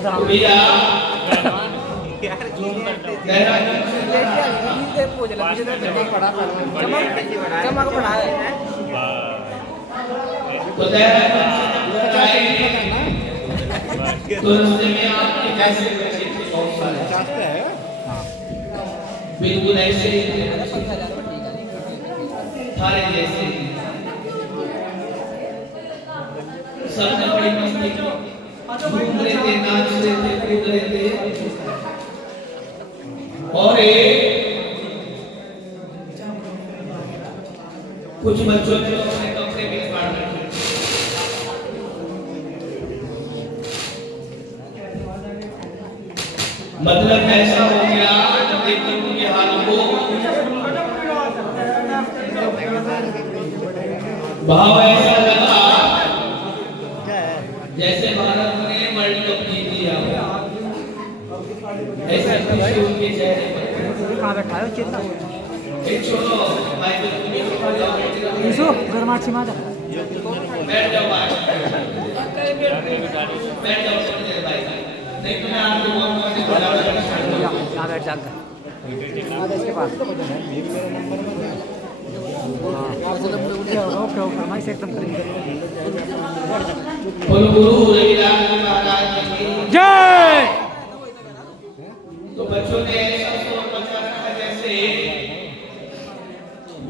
भैया चमक पड़ा है तो रस्ते में आपने कैसे चाहते हैं बिल्कुल ऐसे थारे जैसे सबने बड़ी मस्ती घूम रहे थे, नाच रहे थे, कूद रहे थे और कुछ बच्चों ने अपने कपड़े भी फाड़ रखे। मतलब ऐसा हो गया जब देखकर उनके हाल को भाव ऐसा लगा जैसे भारत ने वर्ल्ड कप जीत लिया हो। ऐसा खुशी उनके चेहरे पर। कहाँ बैठा है चेतना छोड़ो माइकल इसो गरमाची माता बैठ जाओ बैठ जाओ मेरे भाई नहीं तो मैं आपको बहुत से यहाँ बैठ जाकर इसके पास फरमाइश एकदम करेंगे गुरु रविदास महाराज की जय। तो बच्चों ने ऐसा सोच बचा रखा जैसे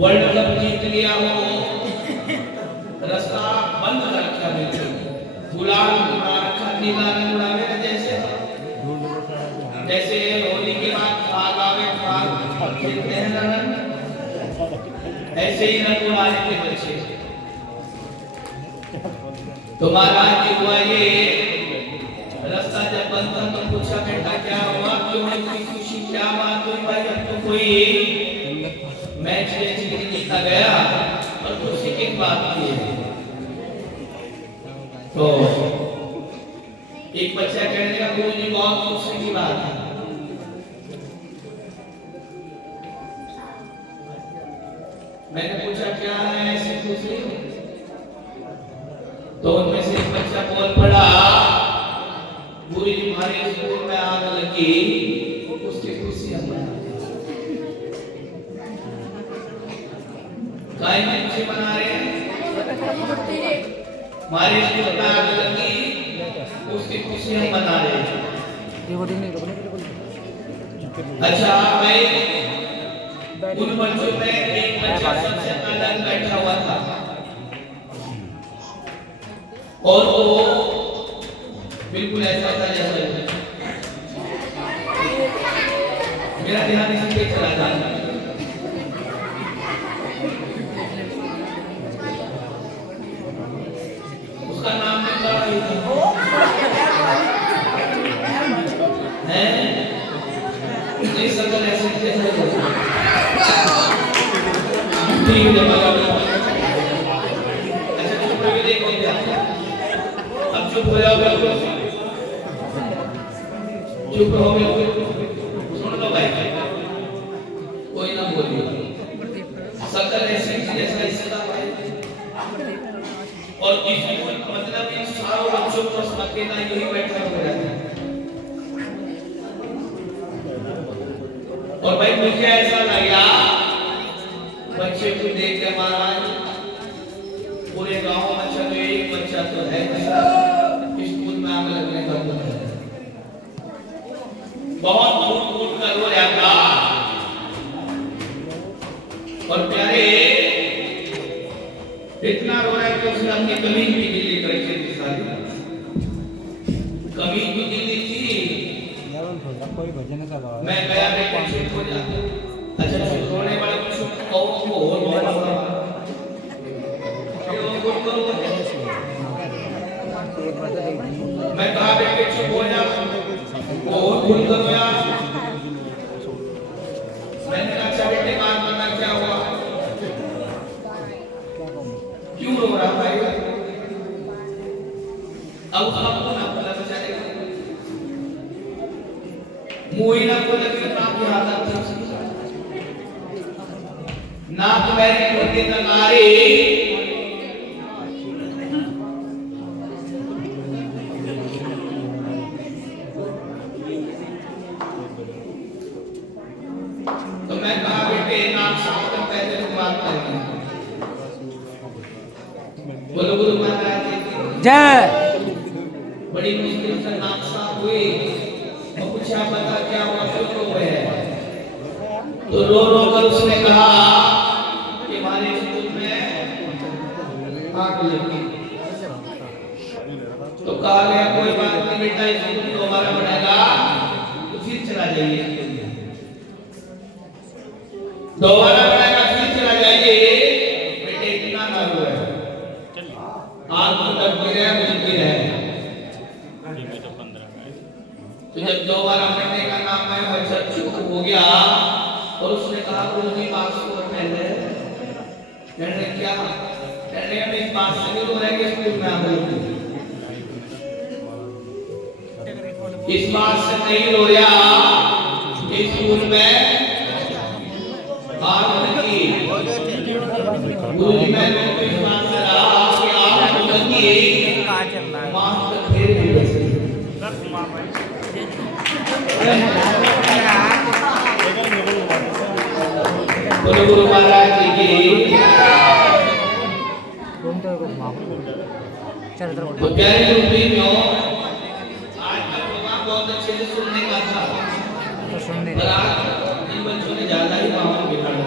वर्ल्ड कप जीत लिया हो। रास्ता बंद कर रखा बिल्कुल गुलाल उड़ा रखा नीला रंग उड़ावे जैसे जैसे होली के बाद फाग आवे फाग खेलते हैं ना ऐसे ही रंग उड़ाने के बच्चे। तो महाराज जी हुआ ये रास्ता जब बंद था तो पूछा बेटा क्या हुआ क्यों इतनी खुशी क्या बात हुई भाई अब तो कोई मैच जीता गया और खुशी की बात की है। तो एक बच्चा कहने लगा गुरुजी बहुत खुशी की बात है। मैंने पूछा क्या है ऐसी खुशी तो उनमें से एक बच्चा बोल पड़ा गुरुजी हमारे स्कूल में आग लगी उसकी खुशी हम काय में खुशी मना रहे हैं हमारे स्कूल में आग लगी उसकी खुशी हम मना रहे हैं। अच्छा भाई उन बच्चों में एक बच्चा सबसे अलग बैठा हुआ था और वो बिल्कुल ऐसा था जैसे मेरा ध्यान इसी पे चला जाता उसका नाम क्या है नहीं सकल ऐसे कैसे ठीक है अच्छा चुप रहो देखो अब चुप हो जाओ बिल्कुल चुप रहो बिल्कुल सुन लो भाई कोई ना बोलिए सकल ऐसे जैसा इसका भाई और किसी को मतलब इन सारों बच्चों को अकेला यही बैठा हो जाता है। और भाई मुझे ऐसा लगा बच्चे को देख के महाराज पूरे गांव में चलो एक बच्चा तो है स्कूल में आग लगने का तो है बहुत फूट फूट कर रो रहा था और प्यारे इतना रो रहा है कि उसने अपनी कमीज भी गिल्ली करके सारी कमीज भी गिल्ली थी। कोई भजन का मैं गया बेटे चुप हो जा अच्छा रोने वाले को चुप कहो वो और बहुत मैं कहा बेटे चुप हो जा और भूल करो यार मैंने कहा अच्छा बेटे बात करना क्या हुआ क्यों रो रहा भाई अब आपको ना पता बेचारे मुई ना को लगे ना की आदत थी ना तो मेरी होती तनारी जय। बड़ी मुश्किल से नाक साफ हुई और पूछा बता क्या हुआ, क्यों रो रहे हैं? तो रो रो कर उसने कहा कि हमारे स्कूल में आग लगी। तो कहा गया कोई बात नहीं बेटा, स्कूल दोबारा बनाएगा तो फिर चला जाइए, दोबारा बनाएगा फिर चला जाइए। बेटे इतना ना रो है, आग तो तब गिरे मुश्किल है। तो जब दोबारा बनने का नाम है बच्चा चुप हो गया और उसने कहा गुरुजी बात सुनो पहले। कहने क्या? कहने हम इस बात से नहीं रो रहे कि स्कूल में आग लगी, इस बात से नहीं रो रहा कि स्कूल में आग लगी। गुरुजी मैं तो इस बात से रहा कि आग लगी मास्टर फिर भी बचे। बोलो गुरु महाराज जी की। तो प्यारे गुरुजनों, आज का प्रोग्राम बहुत अच्छे से सुनने का था, पर आज इन बच्चों ने ज्यादा ही माहौल बिगाड़ा।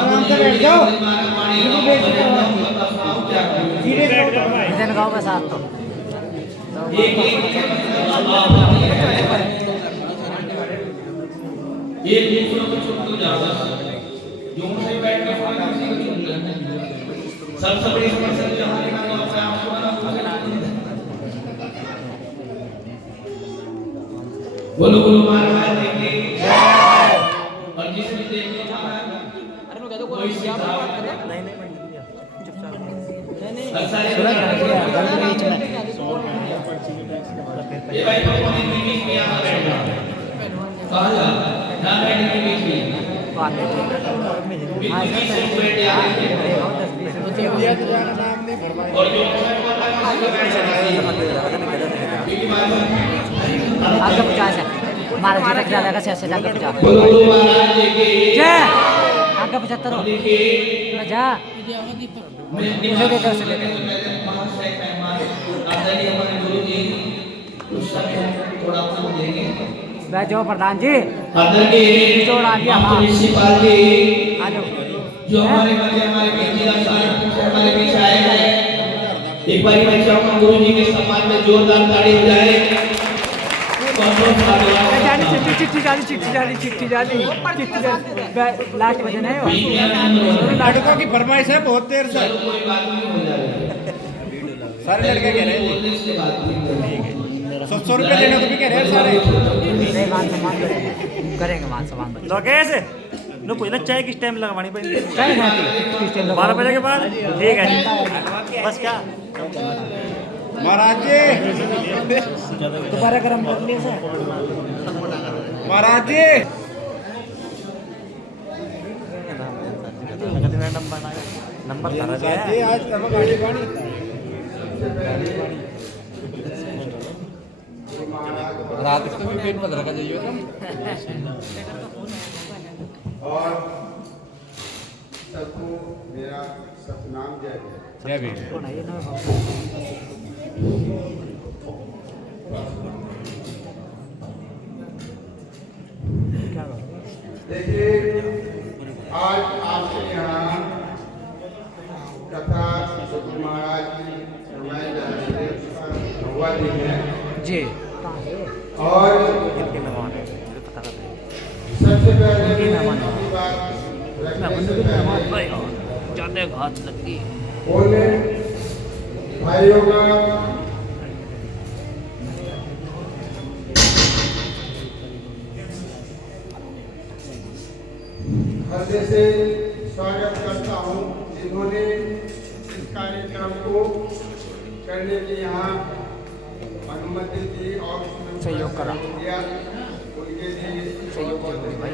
आराम से बैठ जाओ। गाँव में साथ तो एक दूसरों को चुन तो ज्यादा जो से बैठ कर कोई किसी को चुन लेते हैं। सबसे बड़ी समस्या जो हमारे यहाँ तो अपने आप को ना बोलो गुरु महाराज जी की जय। और जिसे भी देखने का कोई सिखाओ ये भाई भगवान ने बीच में यहाँ बैठा कहा ना बैठने के बीच में और जो आगे 50 है, हमारा जीता क्या लगा से आगे 50। बोलो गुरु महाराज जी की जय। आगे 75 हो जा मुझे दे दो से दे महाशय मेहमान आदरणीय हमारे गुरुजी उस समय थोड़ा आपको देंगे। बैठो प्रधान जी, आदरणीय प्रिंसिपल जी आ जाओ। जो हमारे मध्य हमारे बीच हमारे बीच आए हैं, एक बार मैं चाहूंगा गुरुजी के सम्मान में जोरदार ताली हो जाए। चिट्ठी जाली लास्ट भजन है लड़कों की फरमाइश है बहुत देर से। कोई बात नहीं हो जाएगा, सारे लड़के कह रहे हैं बोलने से बात नहीं करेंगे। 100 रुपए देना तो भी कह रहे हैं सारे। मान सम्मान करेंगे मान सम्मान। लोकेश नो पूछना चाय किस टाइम लगवानी पड़ेगी? चाय 12 बजे के बाद ठीक है बस। क्या महाराज जी दोबारा गरम कर लिए सर। महाराज जी नंबर जी आज तब गाड़ी पानी रात को भी पेट में रखा जाइए और सबको मेरा सतनाम जय जय भी देखिए आज आपके यहाँ कथा सतगुरु महाराज की रामायण हुआ दिन है जी। और सबसे पहले जाते घात लगी बोले भाइयों का हृदय से स्वागत करता हूँ जिन्होंने इस कार्यक्रम को करने की यहाँ अनुमति दी और सहयोग करा। दिया, उनके लिए सहयोग बहुत जरूरी भाई।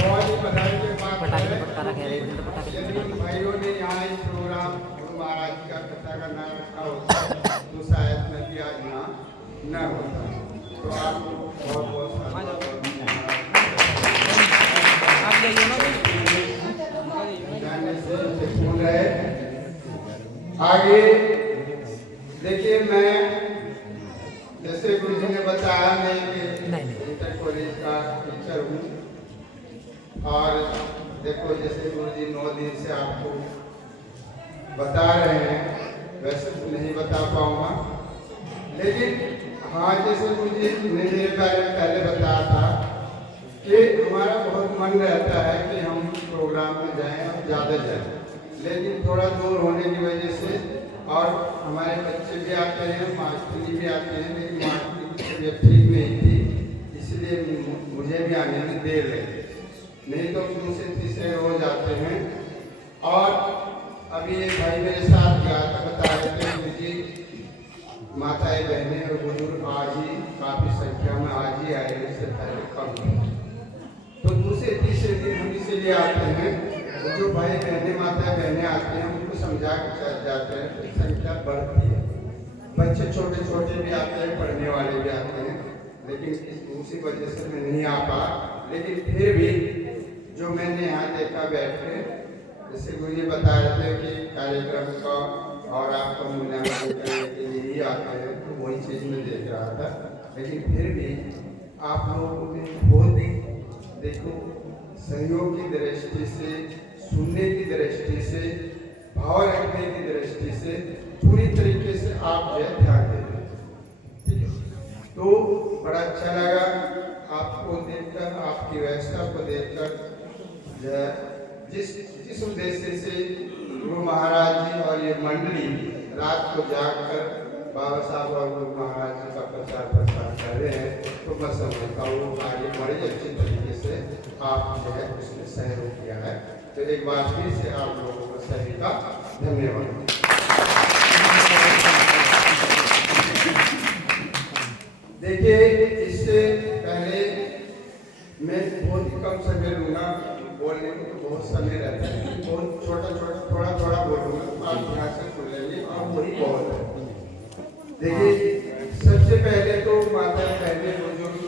बहुत ही बधाई के बात पटाखे है। पटकारा कह रहे हैं पटाखे यदि उन भाइयों ने यहाँ इस प्रोग्राम गुरु महाराज जी का कथा का नाम रखा होता तो शायद नदी आज यहाँ न होता। तो आपको बहुत बहुत जाने से आगे देखिए, मैं जैसे गुरु जी ने बताया, मैं इंटर कॉलेज का टीचर हूँ। और देखो, जैसे गुरु जी 9 दिन से आपको बता रहे हैं, वैसे तो नहीं बता पाऊंगा, लेकिन हाँ, जैसे गुरु जी ने मेरे बारे में पहले बताया था कि हमारा बहुत मन रहता है कि हम प्रोग्राम में जाएं और ज़्यादा जाएं, लेकिन थोड़ा दूर होने की वजह से, और हमारे बच्चे भी आते हैं, मास्टरी भी आते हैं, लेकिन मास्टरी की तबीयत ठीक नहीं थी, इसलिए मुझे भी आने में देर लगी, नहीं तो 2 से 3 हो जाते हैं। और अभी एक भाई मेरे साथ गया था, बता रहे थे मुझे माताएं बहनें और बुजुर्ग आज ही काफ़ी संख्या में आज ही आए, इससे पहले कम थे। तो 2 से 3 दिन हम इसीलिए आते हैं, जो भाई बहनें माताएं बहनें आते हैं उनको समझा के चल जाते हैं, तो संख्या बढ़ती है। बच्चे छोटे छोटे भी आते हैं, पढ़ने वाले भी आते हैं, लेकिन उसी वजह से मैं नहीं आ पा। लेकिन फिर भी जो मैंने यहाँ देखा बैठ के, जैसे गुरु जी बता रहे थे कि कार्यक्रम का और आपका मूल्यांकन करने के लिए ही आते हैं, तो वही चीज़ मैं देख रहा था। लेकिन फिर भी आप लोगों ने बहुत ही देखो, सहयोग की दृष्टि से, सुनने की दृष्टि से, भाव रखने की दृष्टि से पूरी तरीके से आप जो है ध्यान देते हैं, ठीक है। तो बड़ा अच्छा लगा आपको देखकर, आपकी व्यवस्था को देखकर, जिस उद्देश्य से गुरु महाराज जी और ये मंडली रात को जागकर बाबा साहब और गुरु महाराज जी का प्रचार प्रसार कर रहे हैं, तो मैं समझता हूँ आगे बड़े अच्छे तरीके से आप जो है उसमें सहयोग किया है। तो एक बार फिर से आप लोगों को सभी का धन्यवाद। देखिए, इससे पहले मैं बहुत ही कम समय लूँगा, बोलने को तो बहुत समय रहता है, बहुत थोड़ा थोड़ा बोलूँगा, आप ध्यान से सुन लेंगे और वही बहुत है। देखिए, सबसे पहले तो माता बहने बुजुर्ग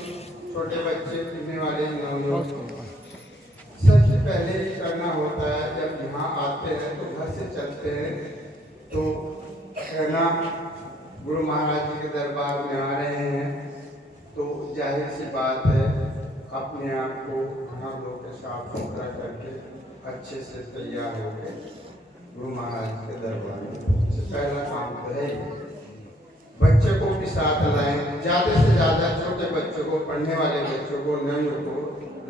छोटे बच्चे पीने वाले सबसे पहले ये करना होता है, जब यहाँ आते हैं तो घर से चलते हैं तो कहना गुरु महाराज जी के दरबार में आ रहे हैं, तो जाहिर सी बात है अपने आप को हम लोग के साफ सुथरा करके अच्छे से तैयार हो गए गुरु महाराज के दरबार में। सबसे पहला काम तो है बच्चे को भी साथ लाएं, ज़्यादा से ज़्यादा छोटे बच्चों को, पढ़ने वाले बच्चों को, नन्हों को,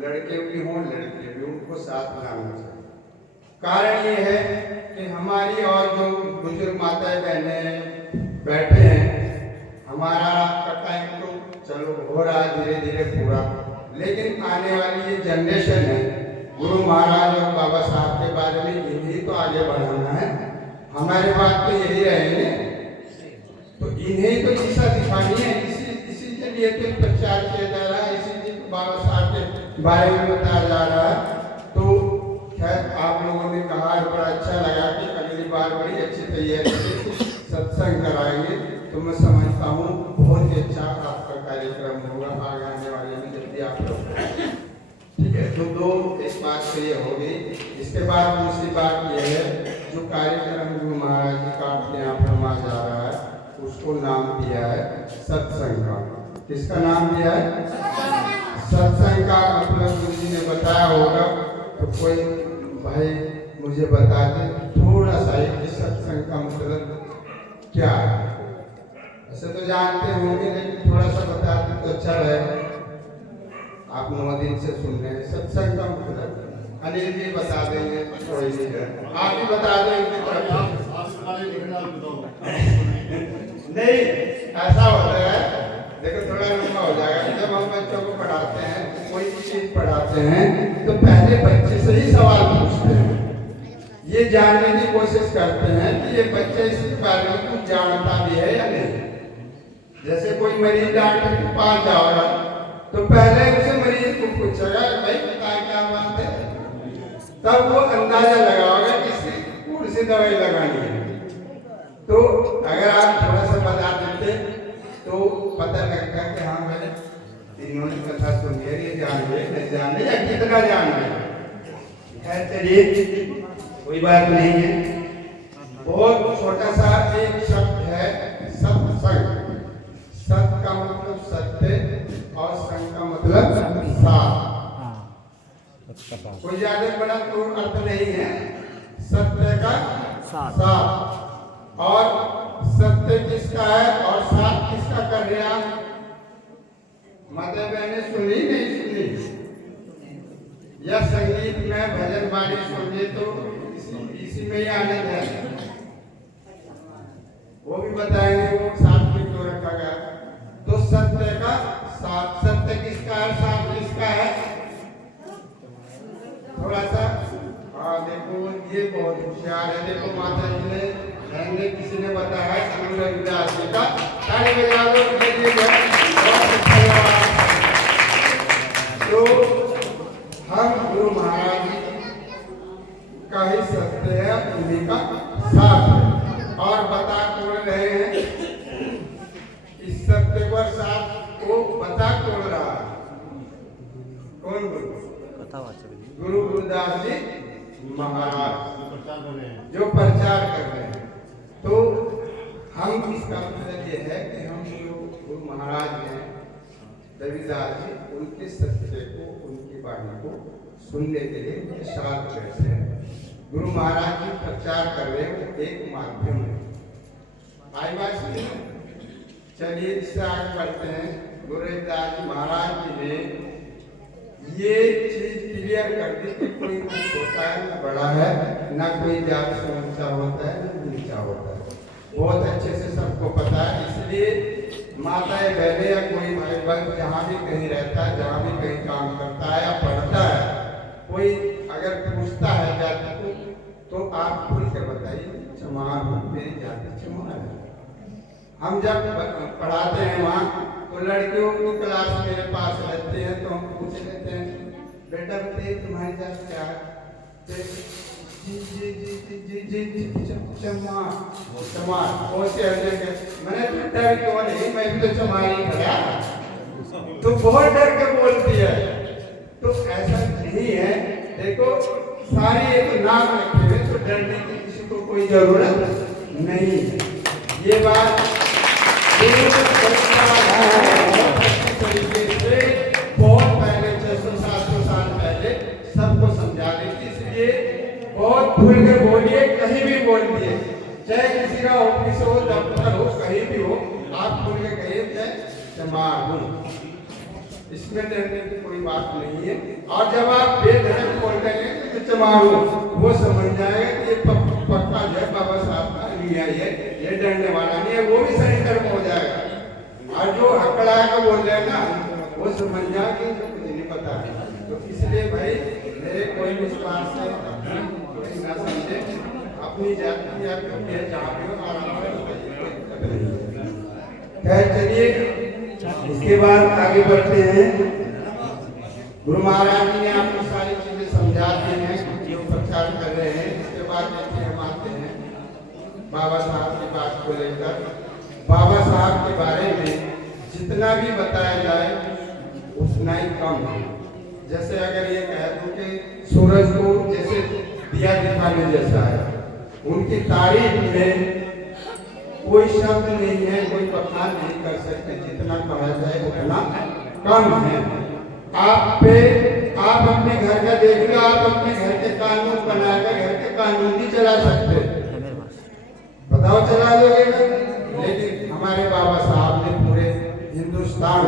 लड़के भी हों लड़के भी, उनको साथ लाना चाहिए। कारण ये है कि हमारी और जो बुजुर्ग माताएं बहनें बैठे हैं, हमारा का टाइम तो चलो हो रहा है धीरे धीरे पूरा, लेकिन आने वाली ये जनरेशन है, गुरु महाराज और बाबा साहब के बारे में इन्हीं तो आगे बढ़ाना है, हमारे बात तो यही रहेंगे, तो इन्हें तो दिशा दिखानी है। इसी के लिए तो प्रचार किया जा रहा है, इसी बाबा साहब के बारे में बताया जा रहा है। तो खैर आप लोगों ने कहा, बड़ा अच्छा लगा कि अगली बार बड़ी अच्छी तैयारी से सत्संग कराएंगे, तो मैं समझता हूँ बहुत ही अच्छा आपका कार्यक्रम होगा आगे आने वाले में, जब भी आप लोग, ठीक है। तो दो एक बात तो ये हो गई। इसके बाद दूसरी बात यह है, जो कार्यक्रम गुरु महाराज जी का अपने यहाँ फरमा जा रहा है, उसको नाम दिया है सत्संग का। किसका नाम दिया है? सत्संग का मतलब गुरु जी ने बताया होगा, तो कोई भाई मुझे बता दे थोड़ा सा कि सत्संग का मतलब क्या है। ऐसे तो जानते होंगे, लेकिन थोड़ा सा बता दें तो अच्छा रहेगा। आप 9 दिन से सुन रहे हैं, सत्संग का मतलब अनिल जी बता देंगे, कोई नहीं है, आप ही बता देंगे। नहीं, ऐसा होता है, देखो थोड़ा लंबा हो जाएगा। जब हम बच्चों को पढ़ाते हैं, कोई भी चीज पढ़ाते हैं, तो पहले बच्चे से ही सवाल पूछते हैं, ये जानने की कोशिश करते हैं कि ये बच्चे इसके बारे में कुछ जानता भी है या नहीं। जैसे कोई मरीज डॉक्टर के पास जाओगा, तो पहले उसे मरीज को पूछेगा, भाई बताए क्या बात है, तब वो अंदाजा लगाओगा किसी कौन सी दवाई लगानी है। तो अगर आप थोड़ा सा बता देते तो पता लगता कि हाँ मैंने इन्होंने कथा सुनी है, ये जान गए नहीं जान गए या कितना जान गए। खैर चलिए, कोई बात नहीं है, बहुत छोटा सा एक शब्द है सत्संग। सत का मतलब सत्य और संग का मतलब साथ। कोई ज्यादा बड़ा तो अर्थ नहीं है। सत्य का साथ। और सत्य किसका है और साथ किसका कर रहे आप? माता बहने सुनी नहीं सुनी? या संगीत में भजन वाणी सुनिए तो इसी में ही आनंद है। वो भी बताएंगे वो साथ में क्यों रखा गया। तो सत्य का साथ। सत्य किसका है, साथ किसका है? थोड़ा सा देखो ये बहुत होशियार है। देखो माता जी ने किसी ने बताया गुरु रविदास जी का। ताली बजा दो। तो हम गुरु महाराज जी का ही सत्य है, उन्हीं का साथ है। और बता कौन रहे हैं? इस सत्य पर साथ को बता कौन रहा? कौन गुरु गुरुदास जी महाराज जो प्रचार कर रहे हैं। तो हम इसका मतलब ये है कि हम जो गुरु महाराज हैं रविदास जी, उनके सत्य को, उनकी वाणी को सुनने के लिए उनके साथ बैठे हैं। गुरु महाराज जी प्रचार कर रहे हैं, एक माध्यम है। आई बात। चलिए इससे आगे बढ़ते हैं। गुरु रविदास जी महाराज जी ने ये चीज क्लियर कर दी कि कोई कुछ होता है ना बड़ा है, ना कोई जात से ऊंचा होता है ना नीचा होता है। बहुत अच्छे से सबको पता है। इसलिए माताएं बहने या कोई भाई बहन जहाँ भी कहीं रहता है, जहाँ भी कहीं काम करता है या पढ़ता है, कोई अगर पूछता है जाति को तो आप खुल के बताइए चमार हूँ, मेरी जाति चमार है। हम जब पढ़ाते हैं वहाँ तो लड़कियों की क्लास मेरे पास रहते हैं तो हम पूछ लेते हैं बेटा बताइए तुम्हारी जात क्या है? जी जी जी जी जी जी चमार चमार। मैंने तो डर क्यों नहीं, मैं भी तो चमार ही पढ़ा। तो बहुत डर के बोलती है। तो ऐसा नहीं है। देखो सारी एक नाम रखे हुए तो डरने की किसी को कोई जरूरत नहीं है। ये बात तरीके से बहुत पहले 600-700 साल पहले सबको समझा दी थी। इसलिए बहुत खुल के बोलिए, कहीं भी बोल दिए, चाहे किसी का ऑफिस हो, दफ्तर हो, कहीं भी हो, आप खुल के कहिए चाहे चमार हूँ। इसमें डरने की कोई बात नहीं है। और जब आप बेधड़क बोल रहे हैं तो चमार हूँ, वो समझ जाएगा कि ये पक्का जो है बाबा साहब का लिया है, ये डरने वाला नहीं है। वो भी सरेंडर हो जाएगा। और जो हकड़ा का बोल रहे हैं ना, वो समझ जाए कि कुछ नहीं पता है। तो इसलिए भाई मेरे कोई विश्वास से कोई ना समझे, अपनी जाति या जहाँ भी हो आराम से। खैर चलिए इसके बाद आगे बढ़ते हैं। गुरु महाराज जी ने आपको सारी चीजें समझा दी हैं, जो प्रचार कर रहे हैं। इसके बाद देखिए हम आते हैं बाबा साहब की बात को लेकर। बाबा साहब के बारे में जितना भी बताया जाए उतना ही कम है। जैसे अगर ये कह दूं कि सूरज को जैसे दिया दिखाने जैसा है, उनकी तारीफ में कोई शब्द नहीं है, कोई बखान नहीं कर सकते। जितना कहा जाए उतना कम है। आप अपने घर का देख लो, आप अपने घर के कानून बनाकर घर के कानून नहीं चला सकते, बताओ चला लोगे? लेकिन हमारे बाबा साहब ने पूरे हिंदुस्तान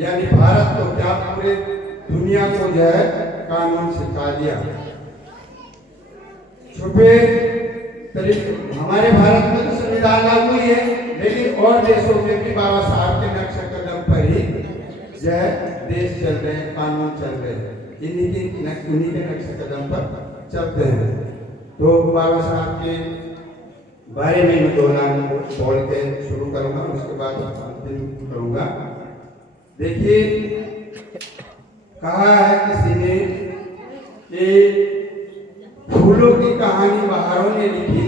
यानी भारत को क्या पूरे दुनिया को जो है कानून सिखा दिया। छुपे हमारे भारत में तो संविधान लागू ही है, लेकिन और देशों में भी बाबा साहब के नक्शा कदम पर ही जो है देश चल रहे हैं, कानून चल रहे हैं, उन्हीं के नक्शा कदम पर चलते हैं। तो बाबा साहब के बारे में मैं 2 लाइन बोल के शुरू करूंगा, उसके बाद अंतिम करूंगा। देखिए कहा है किसी ने कि फूलों की कहानी बहारों ने लिखी,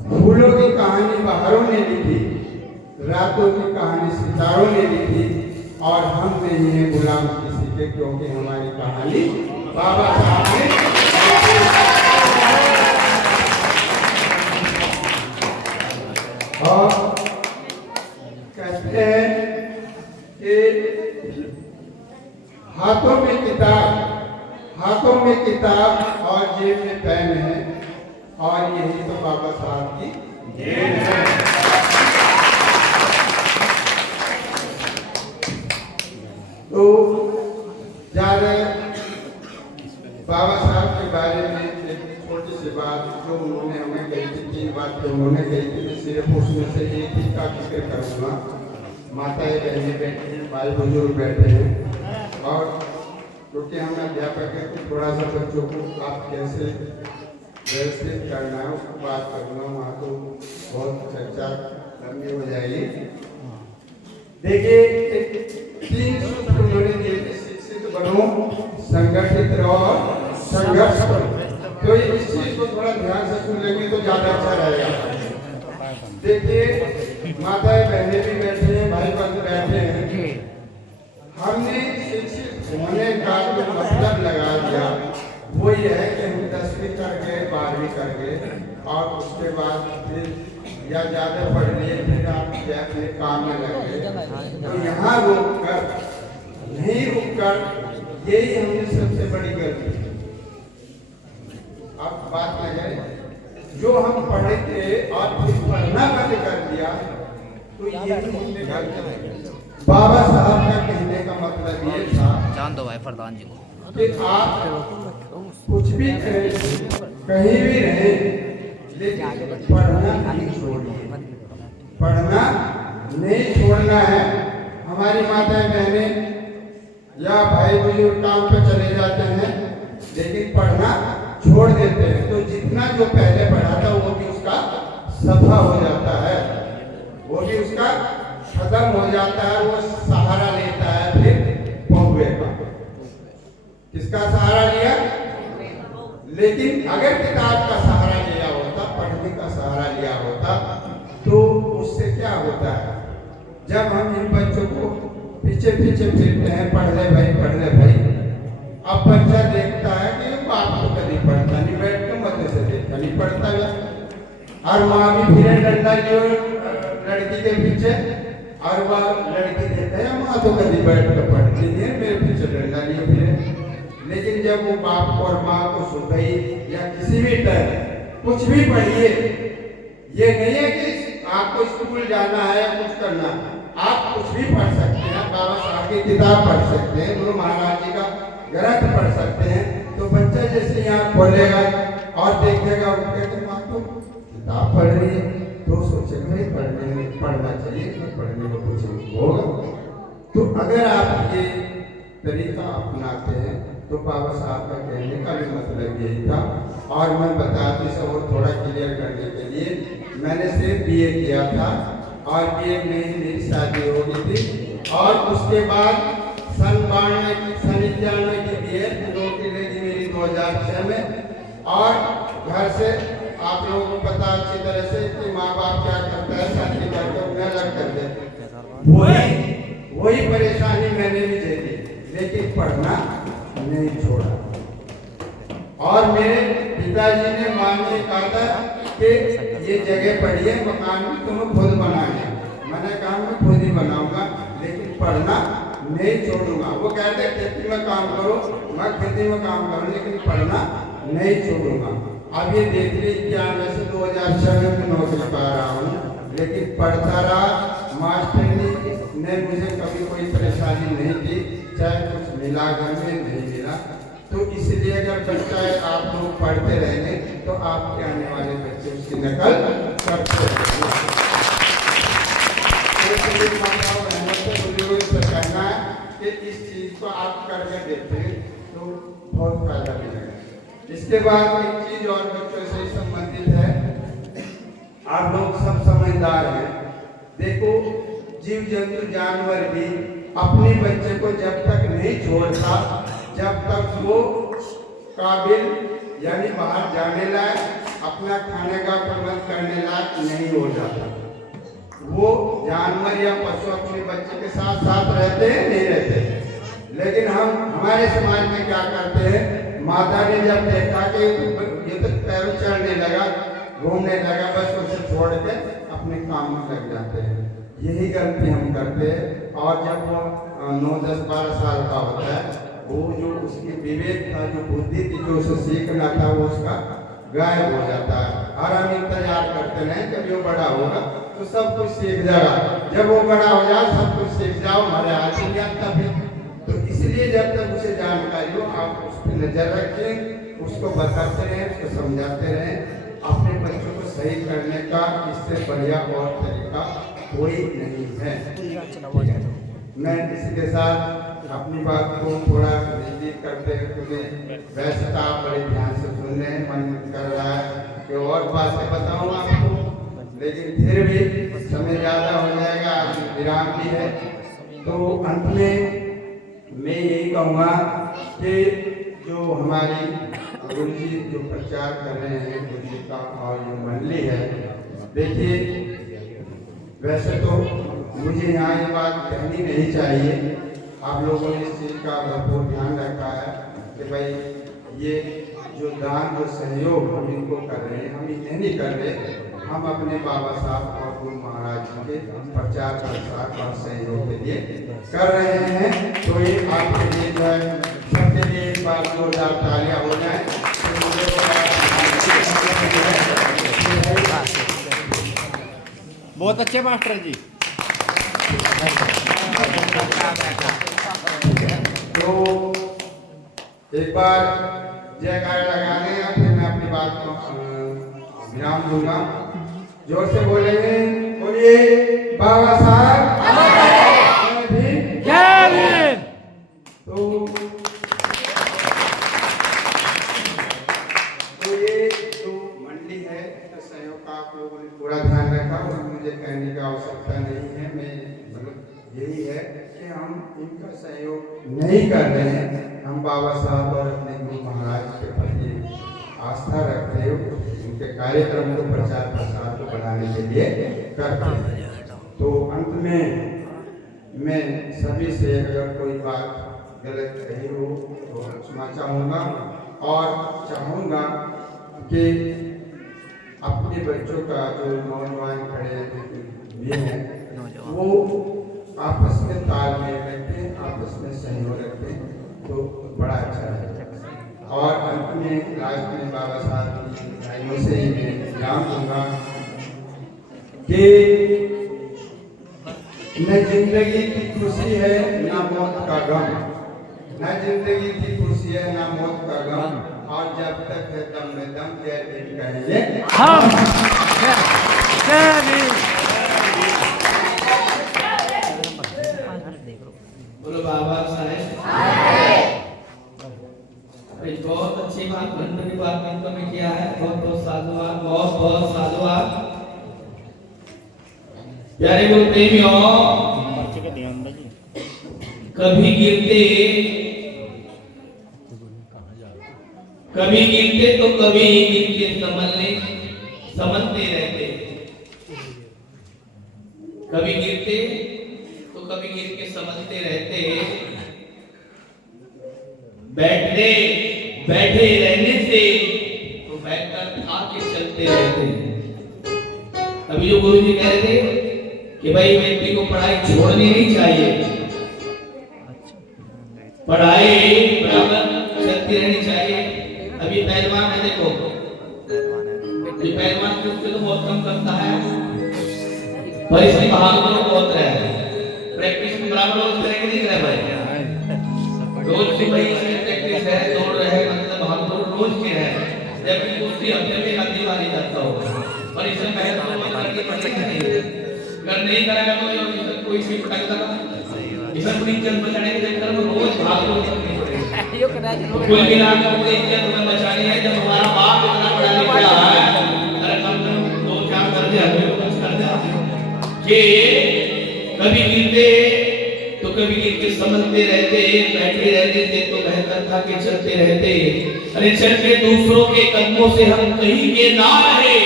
फूलों की कहानी बहारों ने लिखी, रातों की कहानी सितारों ने लिखी, और हम नहीं है गुलाम किसी के, क्योंकि हमारी कहानी बाबा साहब ने और कहते हैं कि हाथों में किताब और जेब में पेन है, और यही तो बाबा साहब की देन है। तो ज्यादा बाबा साहब के बारे में एक छोटी सी बात जो उन्होंने हमें कही थी, 3 बातें उन्होंने कही थी, मैं सिर्फ उसमें से एक ही का जिक्र करूँगा। माताएं बहनें बैठी हैं, भाई बुजुर्ग बैठे हैं, और क्योंकि हम अध्यापक हैं तो थोड़ा सा बच्चों को आप कैसे व्यवस्थित करना है उसको बात करूँगा, वहाँ तो बहुत चर्चा लंबी हो जाएगी। देखिए 3 सूत्र उन्होंने दिए थे, शिक्षित बनो, संगठित रहो, संघर्ष करो। तो इस चीज को थोड़ा ध्यान से सुन लेंगे तो ज्यादा अच्छा रहेगा। देखिए माताएं बहनें भी बैठे हैं, भाई बंद बैठे हैं, हमने शिक्षित होने का जो मतलब लगा दिया वो ये है कि हम 10वीं करके 12वीं करके और उसके बाद फिर या ज्यादा पढ़ लिए, फिर आप अपने काम में लग गए। तो यहाँ रुककर नहीं रुककर यही हमने सबसे बड़ी गलती। अब बात में है जो हम पढ़े थे और फिर पढ़ना बंद कर दिया, तो ये बाबा साहब का कहने का मतलब ये था, जान दो भाई प्रधान जी को, कि आप कुछ भी करें, कहीं भी रहे, लेकिन पढ़ना नहीं छोड़िए, पढ़ना नहीं छोड़ना है। हमारी माताएं बहनें या भाई बुजुर्ग काम पे चले जाते हैं, लेकिन पढ़ना छोड़ देते हैं, तो जितना जो पहले पढ़ा था वो भी उसका सफा हो जाता है, वो भी उसका खत्म हो जाता है। वो सहारा लेता है फिर पहुए का। किसका सहारा लिया? लेकिन अगर किताब का सहारा लिया होता, पढ़ने का सहारा लिया होता, तो उससे क्या होता है? जब हम इन बच्चों को पीछे पीछे फिरते हैं, पढ़ ले भाई, पढ़ ले भाई, अब बच्चा देखता है कि बाप तो कभी पढ़ता नहीं, बैठ के मत से देखता नहीं पढ़ता है, और माँ भी फिरे डंडा लियो लड़की के पीछे, और वह लड़की देखता है माँ तो कभी बैठ कर पढ़ती नहीं है, मेरे पीछे डंडा लियो फिरे। लेकिन जब वो बाप और माँ को सुबह या किसी भी टाइम कुछ भी पढ़िए, ये नहीं है कि आपको स्कूल जाना है या कुछ करना, आप कुछ भी पढ़ सकते हैं, बाबा साहब की किताब पढ़ सकते हैं, गुरु महाराज जी का ग्रंथ पढ़ सकते हैं। तो बच्चा जैसे यहाँ खोलेगा और देखेगा, तो माँ तो किताब पढ़ रही है, तो सोचेगा भाई पढ़ना चाहिए, पढ़ने में कुछ होगा। तो अगर आप ये तरीका अपनाते हैं तो बाबा साहब का कहने का भी मतलब यही था। और मैं बताती सब थोड़ा क्लियर करने के लिए, मैंने सिर्फ BA किया था, और BA में ही मेरी शादी हो गई थी, और उसके बाद सन 91 की BA नौकरी लगी मेरी 2006 में। और घर से आप लोगों को पता अच्छी तरह से कि माँ बाप क्या करता है, शादी करके उन्हें अलग कर देते, वही परेशानी मैंने भी झेली, लेकिन पढ़ना नहीं छोड़ा। और मेरे पिताजी ने माँ ने कहा था कि ये जगह पढ़िए, मकान भी तुम्हें खुद बनाना। मैंने कहा मैं खुद ही बनाऊंगा, लेकिन पढ़ना नहीं छोड़ूंगा। वो कहते खेती में काम करो, मैं खेती में काम करूँ, लेकिन पढ़ना नहीं छोड़ूंगा। अब ये देख ली 91 से 2006 में नौकरी पा रहा हूँ, लेकिन पढ़ता रहा। मास्टर ने मुझे कभी कोई परेशानी नहीं दी, चाहे कुछ मिला घर में नहीं मिला। तो इसलिए अगर बच्चा आप लोग पढ़ते रहेंगे तो आपके आने वाले बच्चे उसकी नकल करते रहेंगे। तो कहना है कि इस चीज को आप करके देखें तो बहुत फायदा मिलेगा। इसके बाद एक चीज और बच्चों से संबंधित है, आप लोग सब समझदार हैं। देखो जीव जंतु जानवर भी अपने बच्चे को जब तक नहीं छोड़ता, जब तक वो काबिल यानी बाहर जाने लायक, अपना खाने का प्रबंध करने लायक नहीं हो जाता। वो जानवर या पशु अपने बच्चे के साथ साथ रहते हैं, नहीं रहते। लेकिन हम हमारे समाज में क्या करते हैं, माता ने जब देखा कि ये तो पैरों चढ़ने लगा, घूमने लगा, बस उसे छोड़ के अपने काम काम में लग जाते हैं। यही गलती हम करते हैं। और जब वो 9, 10, 12 साल का होता है, वो जो उसकी विवेक था, जो बुद्धि थी, जो उसे सीखना था, वो उसका गायब हो जाता है। और हम इंतजार करते रहे जब वो बड़ा होगा तो सब कुछ सीख जाएगा। जब वो बड़ा हो जाए सब कुछ सीख जाओ, हमारे हाथ में आता फिर। तो इसलिए जब तक उसे जानकारी हो आप उस पर नजर रखें, उसको बताते रहें, उसको समझाते रहें। अपने बच्चों को सही करने का इससे बढ़िया और तरीका कोई नहीं है। मैं इसके साथ अपनी बात को थोड़ा नजदीक करते हैं, क्योंकि वैसे तो आप बड़े ध्यान से सुन रहे हैं, मन कर रहा है कि और बातें बताऊं आपको, लेकिन फिर भी समय ज़्यादा हो जाएगा, आज विराम भी है। तो अंत में मैं यही कहूँगा कि जो हमारी गुरु जी जो प्रचार कर रहे हैं, गुरु जी का और जो मंडली है, देखिए वैसे तो मुझे यहाँ ये बात कहनी नहीं चाहिए, आप लोगों ने इस चीज़ का भरपूर ध्यान रखा है कि भाई ये जो दान जो सहयोग हम इनको कर रहे हैं, हम इन्हें नहीं कर रहे, हम अपने बाबा साहब और गुरु महाराज जी के प्रचार प्रसार और सहयोग के लिए कर रहे हैं। तो ये आपके लिए जो है सबके लिए एक बार जोरदार तालियां हो जाए। बहुत अच्छे मास्टर जी। तो एक बार जयकारा लगाने हैं, फिर मैं अपनी बात को विराम दूंगा। जोर से बोलेंगे, बोलिए बाबा साहब जय भीम। तो ये जो मंडली है, तो सहयोग का आप लोगों ने पूरा ध्यान रखा और मुझे कहने की आवश्यकता नहीं है। मैं मतलब यही है कि हम इनका सहयोग नहीं कर रहे हैं, हम बाबा साहब और अपने गुरु महाराज के प्रति आस्था रखते हैं, उनके कार्यक्रम को प्रचार प्रसार को बढ़ाने के लिए करते हैं। तो अंत में मैं सभी से अगर कोई बात गलत कही हो तो क्षमा चाहूँगा और चाहूँगा कि अपने बच्चों का जो नौजवान खड़े भी हैं वो आपस में तालमेल रखें, आपस में सहयोग रखें, तो बड़ा अच्छा है। और अंत में लास्ट में बाबा साहब की भाइयों से मैं विराम दूंगा कि न जिंदगी की खुशी है न मौत का गम, न जिंदगी की खुशी है न मौत का गम, और जब तक है दम में दम जय भीम कहेंगे हम। जय भीम। बोलो बाबा साहेब। बहुत अच्छी बात, भंडारी बात मंत्र में किया है। बहुत बहुत साधुवाद, बहुत बहुत साधुवाद। प्यारे गुरु प्रेमियों, कभी गिरते तो कभी गिर के संभलते रहते, कभी गिरते तो कभी गिर के संभलते रहते, बैठे रहने से तो बैठकर खा के चलते रहते। अभी जो गुरु जी कह रहे थे कि भाई व्यक्ति को पढ़ाई छोड़नी नहीं चाहिए, पढ़ाई बराबर चलती रहनी चाहिए। अभी पहलवान है, देखो ये पहलवान कुश्ती तो बहुत कम करता है, पर इसमें भागदौड़ बहुत है। प्रैक्टिस में बराबर रोज करेंगे, नहीं करे भाई, रोज सुबह ही प्रैक्टिस है, दौड़ रहे मतलब भागदौड़ रोज की है। जबकि कुश्ती हफ्ते में आधी बार ही करता होगा, पर इसमें पहले तो करके पड़ेगा नहीं, अगर नहीं करेगा तो कोई सी पटक लगा इधर पूरी जन बचाने के चक्कर में रोज भागदौड़ करनी पड़ेगी। तो कोई मिला कर पूरी इज्जत तुम्हें बचानी है। जब हमारा बाप इतना पढ़ा लिखा है, अगर कम से कम 2-4 दर्जे हमें कुछ कर दे कि कभी गिरते तो कभी गिर के संभलते रहते, बैठे रहते थे तो बेहतर था कि चलते रहते। अरे चल के दूसरों के कदमों से हम कहीं के ना रहे,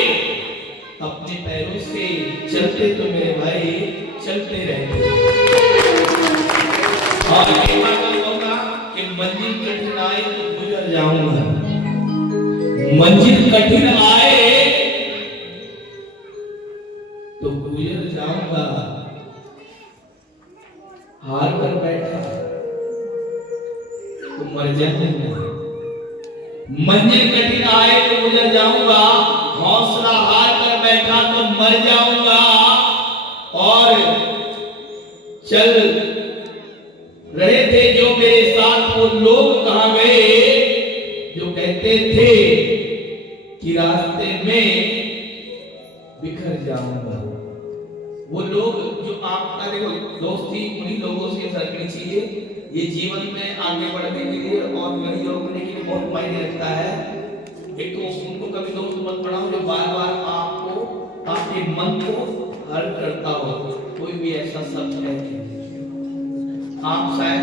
अपने पैरों से चलते तो मेरे भाई चलते रहते। और एक बात कहूँगा कि मंजिल कठिन आए तो गुजर जाऊंगा, मंजिल कठिन आए तो गुजर जाऊंगा, हार कर बैठा तो मर जाऊंगा। मंजिल कठिन आए तो गुजर जाऊंगा, हौसला हार कर बैठा तो मर जाऊंगा। और चल रहे थे जो मेरे साथ वो लोग कहां गए जो कहते थे कि रास्ते में बिखर जाऊंगा। वो लोग जो आपका देखो दोस्ती उन्हीं लोगों से रखनी चाहिए, ये जीवन में आगे बढ़ने के लिए और वही लोग बनने के लिए बहुत मायने रखता है। एक तो उनको कभी दोस्त मत बनाओ जो बार बार आपको आपके मन को हर्ट करता हो। कोई भी ऐसा शब्द है आप शायद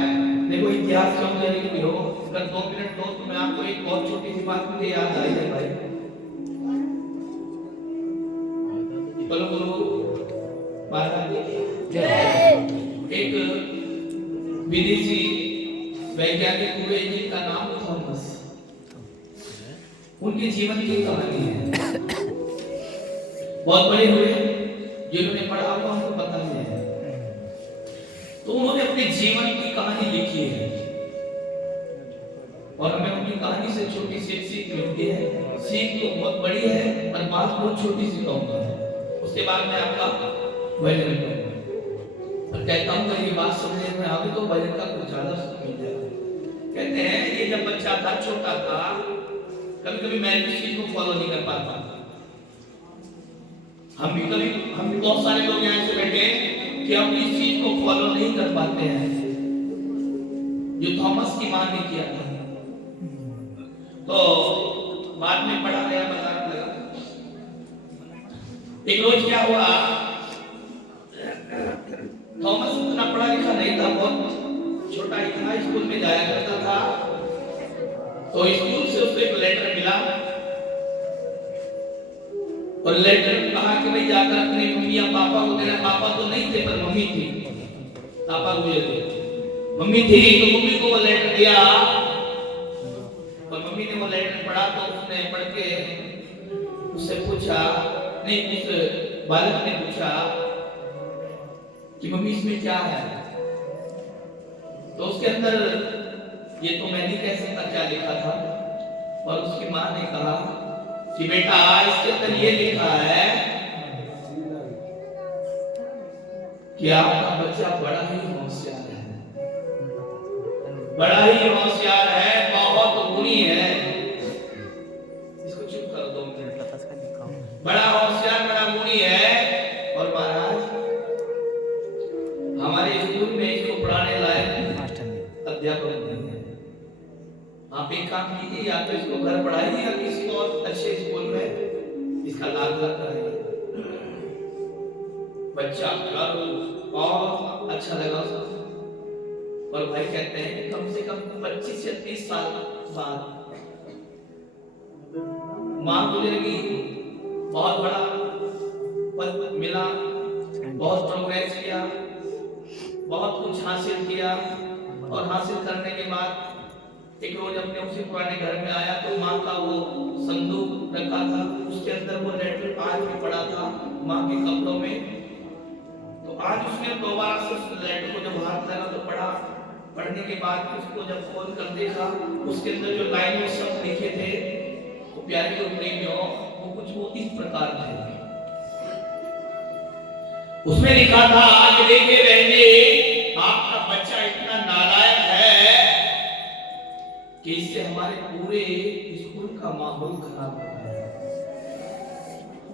देखो इतिहास समझने के लिए हो, अगर 2 मिनट दो तो मैं आपको एक बहुत छोटी सी बात मुझे याद आई है भाई। बोलो बोलो एक विदेशी वैज्ञानिक हुए जिनका नाम थॉमस, उनके जीवन की कहानी है। बहुत बड़े हुए, जिन्होंने पढ़ा होगा उनको पता नहीं है। तो उन्होंने अपने जीवन की कहानी लिखी है और हमें उनकी कहानी से छोटी सी सीख मिलती है। सीख तो बहुत बड़ी है पर बात बहुत छोटी सी कहूंगा, उसके बाद मैं आपका भजन करूंगा। और कहता हूँ कि ये बात समझने में आगे तो भजन का कुछ ज्यादा समझ जाएगा। कहते हैं ये जब बच्चा था, छोटा था, कभी कभी मैं इस चीज को फॉलो नहीं कर पाता। हम भी बहुत सारे लोग यहाँ से बैठे कि हम इस चीज को फॉलो नहीं कर पाते हैं जो थॉमस की मां ने किया था। तो बाद में पढ़ा गया, बताने लगा। एक रोज क्या हुआ, थॉमस उतना पढ़ा लिखा नहीं था, बहुत छोटा ही था, स्कूल में जाया करता था। तो स्कूल से उसको एक लेटर मिला और लेटर में कहा कि भाई जाकर अपने मम्मी या पापा को देना। पापा तो नहीं थे पर मम्मी थी, पापा गुजर गए, मम्मी थी। तो मम्मी को वो लेटर दिया और मम्मी ने वो लेटर पढ़ा। तो उसने पढ़ के उससे पूछा, नहीं उस बालक ने पूछा कि मम्मी इसमें क्या है। तो उसके अंदर ये तो मैं नहीं कह सकता क्या लिखा था, और उसकी मां ने कहा कि बेटा इसके अंदर ये लिखा है कि आपका बच्चा बड़ा ही होशियार है, बड़ा ही होशियार है, बहुत गुणी है। इसको चुप कर दो, बड़ा होशियार, बड़ा गुणी है। और महाराज हमारे स्कूल में इसको पढ़ाने लायक अध्यापक नहीं है। आप एक काम कीजिए, या तो इसको घर पढ़ाइए या किसी और अच्छे स्कूल में इसका लाभ कराइए। बच्चा और अच्छा लगा उसको। और भाई कहते हैं कि कम से कम 25 से 30 साल बाद मां गुजरेगी, बहुत बड़ा पद मिला, बहुत प्रोग्रेस किया, बहुत कुछ हासिल किया। और हासिल करने के बाद एक रोज अपने उसी पुराने घर में आया तो माँ का वो संदूक रखा था, उसके अंदर वो लेटर आज भी पड़ा था माँ के कपड़ों में। तो आज उसने दोबारा से उस लेटर को जब हाथ लगा तो पढ़ा, पढ़ने के बाद उसको जब खोल कर देखा, उसके अंदर जो लाइन में शब्द लिखे थे वो प्यारे और प्रेमियों, वो कुछ वो इस प्रकार थे। उसमें लिखा था कि देखे बहने, आपका बच्चा इतना नालायक है कि इससे हमारे पूरे स्कूल का माहौल खराब हो रहा है,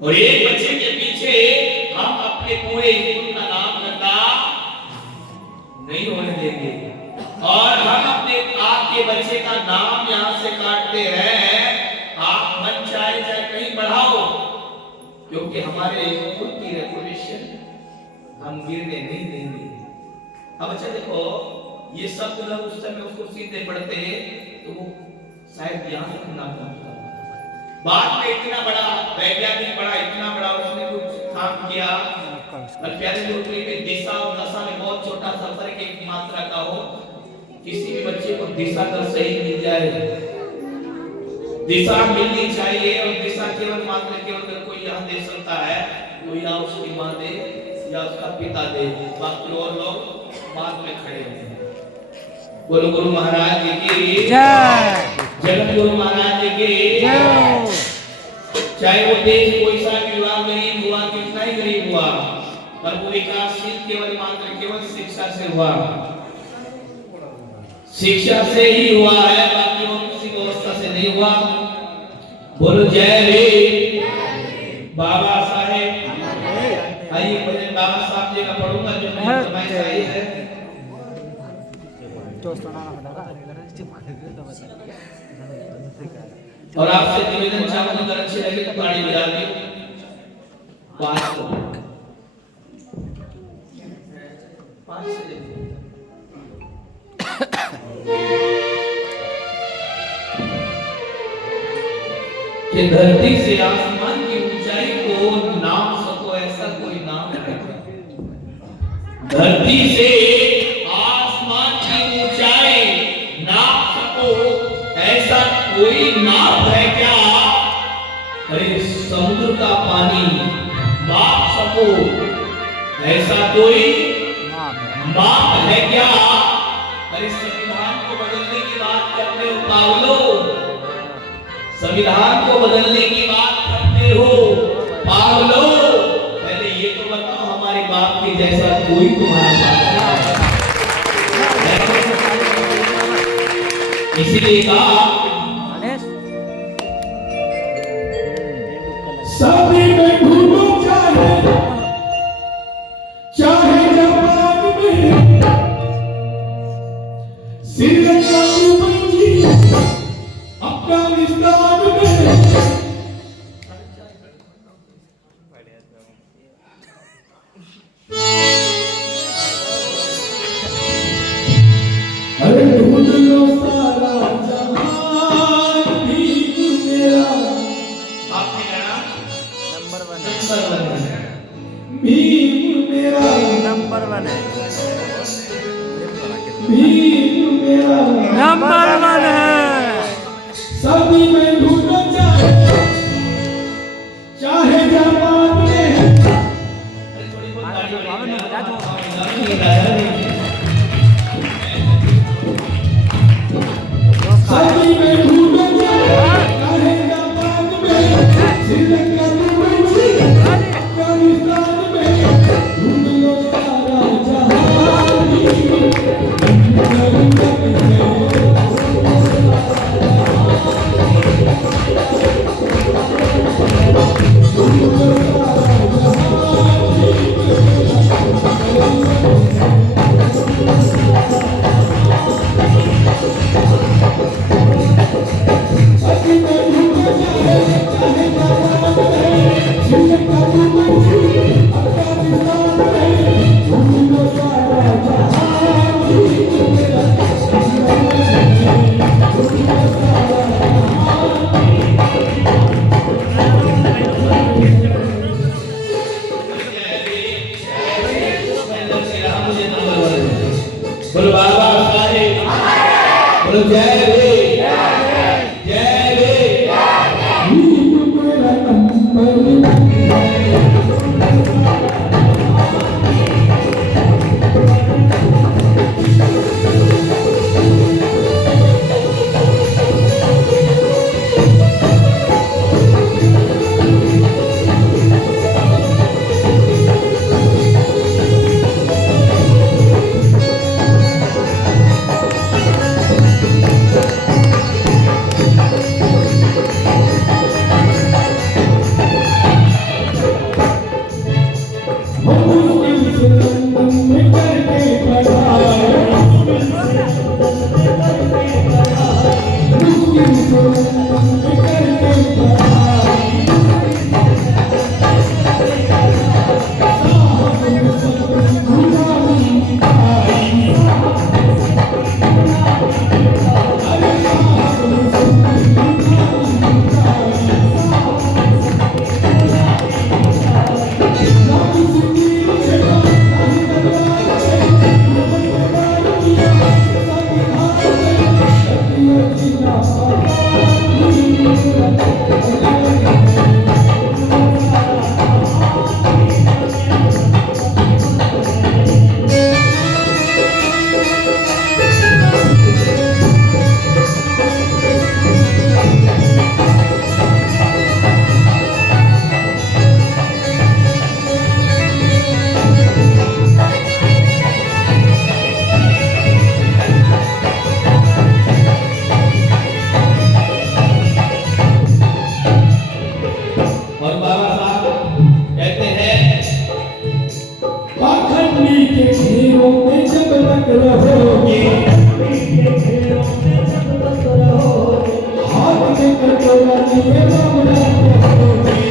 और एक बच्चे के पीछे हम अपने पूरे स्कूल का नाम करना नहीं होने देंगे। और हम अपने आपके बच्चे का नाम यहां से काटते हैं, आप मन चाहे कहीं बढ़ाओ, क्योंकि हमारे स्कूल की रेपुटेशन हम गिरने नहीं देंगे। अब अच्छा देखो, ये शब्द लोग उस समय उसको सीधे पढ़ते तो वो शायद यहाँ तक ना पहुंचता। बाद में इतना बड़ा वैज्ञानिक बड़ा, इतना बड़ा उसने कुछ काम किया। और प्यारे लोग में दिशा और दशा में बहुत छोटा सा फर्क एक मात्रा का हो, किसी भी बच्चे को दिशा अगर सही मिल जाए, दिशा मिलनी चाहिए। और दिशा केवल मात्र केवल कोई यहाँ दे सकता है तो तो या उसकी माँ दे या उसका पिता दे, बाकी और लोग बाद में खड़े हैं। बोलो गुरु महाराज जी की जय। जगत गुरु महाराज जी की जय। चाहे वो देश कोई सा भी हुआ, गरीब हुआ, कितना ही गरीब हुआ, पर वो विकासशील केवल मात्र केवल शिक्षा से हुआ, शिक्षा से ही हुआ है, बाकी और किसी व्यवस्था से नहीं हुआ। बोलो जय रे बाबा साहेब। आइए मुझे बाबा साहब जी का पढ़ूंगा जो मैं फरमाइश आई है। और आपसे निवेदन चाहूंगा, अगर अच्छी लगे तो ताली बजा दियो। पाँच से कि धरती से आसमान की ऊंचाई को नाप सको ऐसा कोई नाम है। धरती से आसमान की ऊंचाई नाप सको ऐसा कोई नाप है क्या? अरे समुद्र का पानी माप सको ऐसा कोई माप है क्या? अरे संविधान को बदलने की बात करते हो पागलो, संविधान को बदलने की बात करते हो पागलो, पहले ये तो बताओ हमारे बाप के जैसा कोई तुम्हारा बाप है? इसीलिए कहा सभी में ढूंढो चाहे जापान में, श्रीलंका अफगानिस्तान में, अरे ढूंढ लो सारा जहान भी मेरा। आपने गाना नंबर 1 है, भीम मेरा नंबर 1 है, भीम मेरा नंबर 1 है। सभी में ढूंढो चाहे जापान में। सभी में ढूंढो चाहे जापान में, श्रीलंका में, अफगानिस्तान में, ढूंढ लो सारा जहान बोलो बाबा साहेब, बोलो जय रे जय रे। मेरा नंबर तक रहोगे, हाथ में कटोरा लिए मामला रहोगे,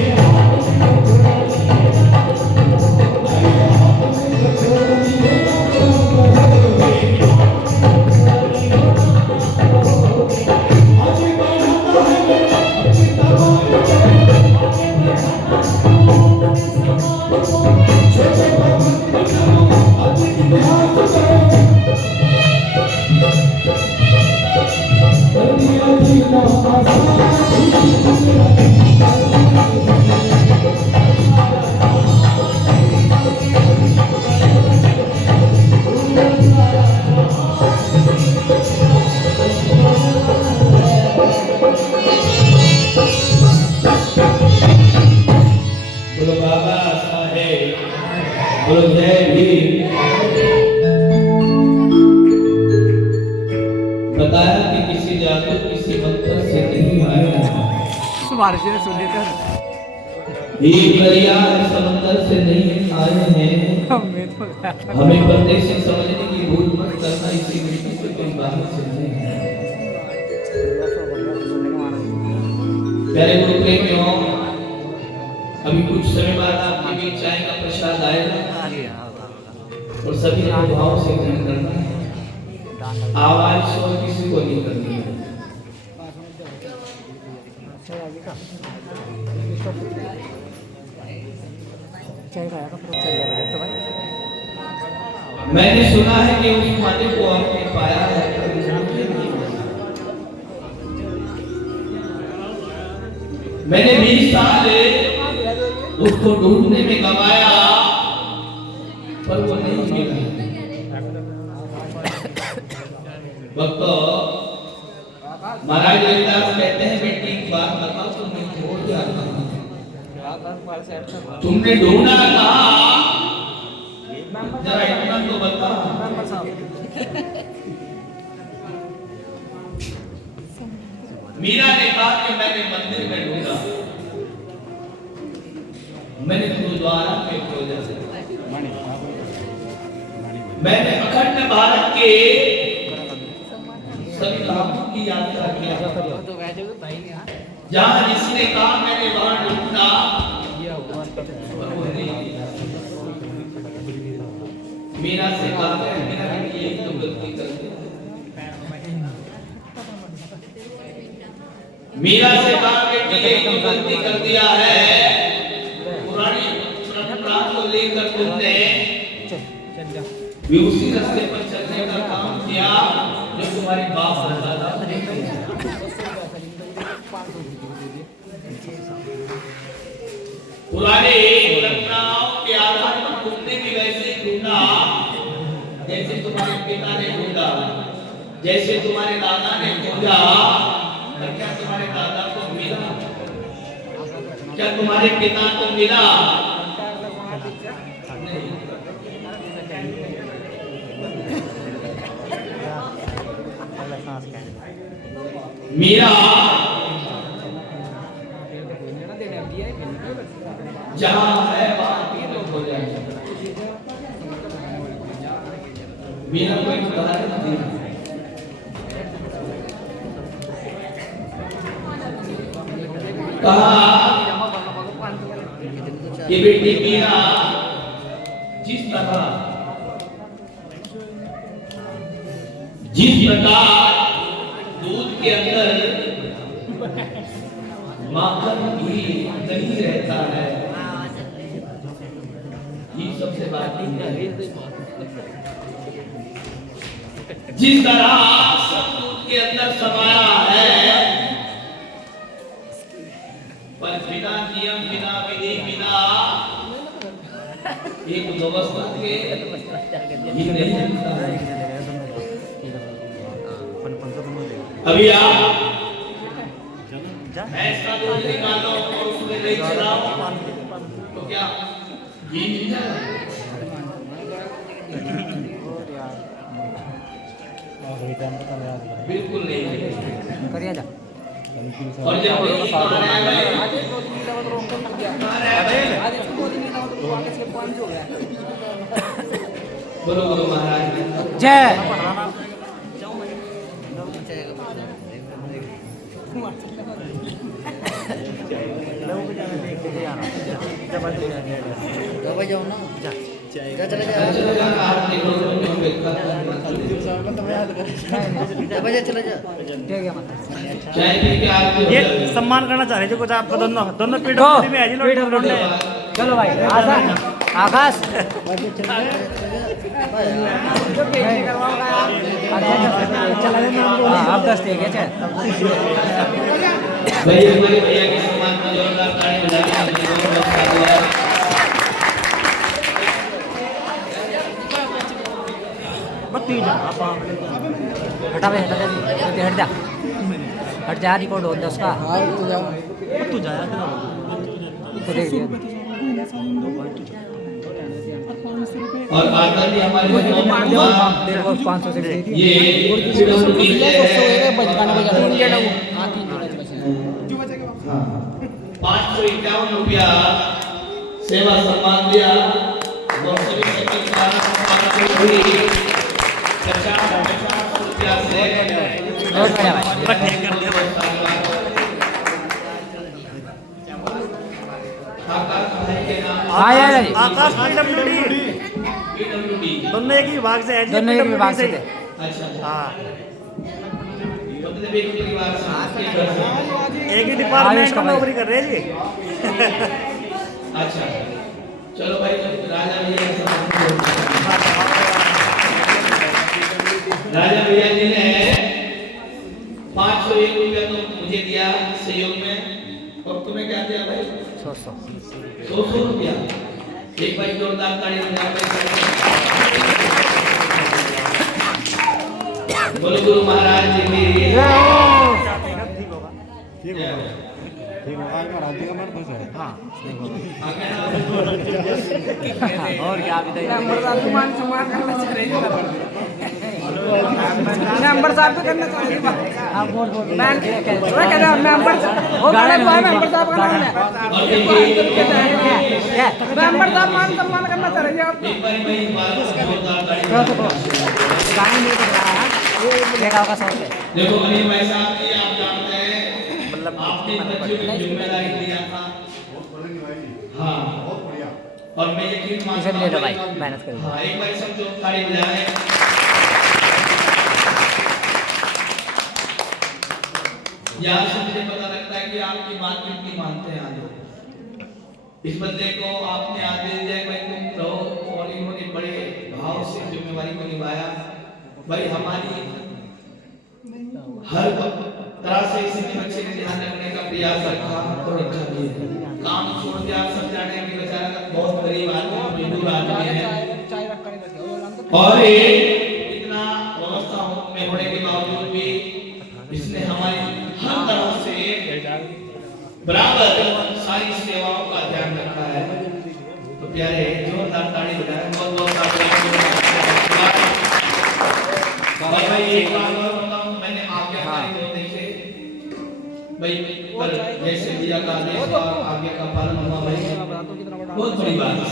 बोलो बाबा साहेब, बोलो जय भीम। बताया कि किसी जादू किसी मंत्र से नहीं आए हैं, बारिश ने सुन लेते ये दरिया समंदर से नहीं आए हैं। हमें परदेसी समझने की भूल मत करना, इसी मिट्टी से कोई बाहर से नहीं है। प्यारे गुरु प्रेमियों, अभी कुछ समय बाद आपके बीच चाय का प्रसाद आएगा और सभी भाव से ग्रहण करना है। आवाज शोर किसी को नहीं करनी है। मैंने सुना है कि उस माते को आपने पाया है, कभी मुझे नहीं पाया। मैंने 20 साल उसको ढूंढने में गवाया, पर वो नहीं मिला। भक्तों, महाराज रविदास कहते हैं, बेटी एक बात बताओ, तुमने ढूंढ क्या कहा? तुमने ढूंढा कहा? जरा इतना तो बता। मीरा ने कहा कि मैंने मंदिर में ढूंढा, मैंने गुरुद्वारा में खोजा, मैंने अखंड भारत के सभी धामों की यात्रा किया, जहां जिसने कहा मैंने वहां ढूंढा, मीरा से कहा मीरा ये तो गलती कर दी। मीरा से कहा कि ये तो गलती कर दिया है, पुरानी परंपरा को लेकर तुमने भी उसी रास्ते पर चलने का काम किया जो तुम्हारे बाप दादा ने किया। पुराने परंपराओं के आधार पर तुमने भी वैसे ढूंढा जैसे तुम्हारे पिता ने ढूंढा, जैसे तुम्हारे दादा ने ढूंढा। क्या तुम्हारे दादा को मिला? क्या तुम्हारे पिता को मिला? मीरा जहां है वहां तीनों हो जाएगा। मीरा को एक उदाहरण दी, कहा कि बेटी मीरा जिस प्रकार दूध के अंदर माखन घी नहीं रहता है, ये सबसे बात है। जिस तरह सब दूध के अंदर समाया है, पर बिना नियम, बिना विधि, बिना एक व्यवस्था के ये नहीं मिलता है। अभी आप भैंस का दूध निकालो और उसमें दही चलाओ तो क्या घी मिल जाएगा? बिल्कुल नहीं मिलेगा। और जब बोलो गुरु महाराज की जय। ये सम्मान करना चाह रहे थे कुछ आपको दोनों दोनों तो पीडब्ल्यूडी में है जी PWD। चलो भाई आकाश आप 10 देंगे चल। भाई हमारे भैया के सम्मान में जोरदार ताली बजाइए। आपने बहुत अच्छा दिया। हटा भाई हटा दे हट जा रिकॉर्ड हो उसका। तू जाया तो देख लिया। और आकर भी हमारे देखो 500 से ये PWD है। 551 रुपया सेवा सम्मान दिया और सभी सेक्रेटरी को भी 50 रुपया से बहुत बढ़िया भाई। आकाश भाई के नाम आया जी। आकाश पीडब्ल्यूडी PWD। दोनों एक ही विभाग से है जी, दोनों एक PWD विभाग से ही। थे। अच्छा हाँ मतलब एक परिवार से एक ही डिपार्टमेंट इसका में भाई। नौकरी कर रहे हैं जी। अच्छा चलो भाई राजा भैया जी ने 501 रुपया तो मुझे दिया सहयोग में और तुम्हें क्या दिया भाई 200 रुपया। एक भाई जोरदार ताली बजाओ। बोलो गुरु महाराज जी की ठीक होगा आज महाराज जी का मन खुश है। हाँ और क्या अभी तक मेंबर साहब को करना चाहिए। आप बोल मैं कह रहा मेंबर वो गाना तो है मेंबर साहब का नाम है। मेंबर साहब मान सम्मान करना चाहिए आपको। एक बार मैं बात जोरदार ताली गाना नहीं बज रहा है देखा होगा सब पे। देखो अनिल भाई साहब जी आप जानते हैं आपने बच्चों की जिम्मेदारी लिया था। हाँ और मैं यकीन इसे मानता भी ले लो हूँ भाई मेहनत करिए। हाँ एक बार सब जो ताली बजाएं। यहाँ से मुझे पता लगता है कि आपकी बात कितनी मानते हैं आज। इस बंदे को आपने आदेश दिया भाई तुम रहो और इन्होंने बड़े भाव से जिम्मेवारी को निभाया। भाई हमारी हर तरह से इसी बच्चे ने ध्यान रखने का प्रयास रखा और रखा भी है। काम छोड़ के आप सब जाने कि बेचारा बहुत गरीब आदमी मजदूर आदमी है और ये इतना व्यवस्था में होने के बावजूद भी इसने हमारी हर तरह से बराबर सारी सेवाओं का ध्यान रखा है। तो प्यारे जोरदार ताली बजाएं। बहुत बहुत भाई एक बात और बताऊं मैंने आज्ञाकारी को देखे भाई पर जैसे दिया का आदेश था आज्ञा का पालन हुआ भाई बहुत बड़ी बात है।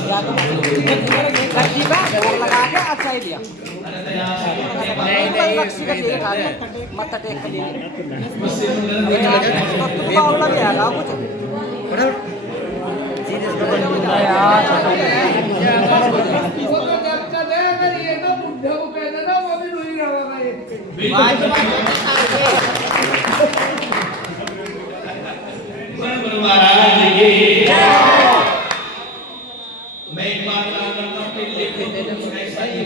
लड़की का बोल लगा के अच्छा ही दिया। अरे तो यहाँ से लक्ष्मी का दिया मत टेक कर दिया। मुझसे तो तू बावला भी आगा कुछ गुरु महाराज जी मैं एक बात करता हूँ कि लिखो कुछ ऐसा ही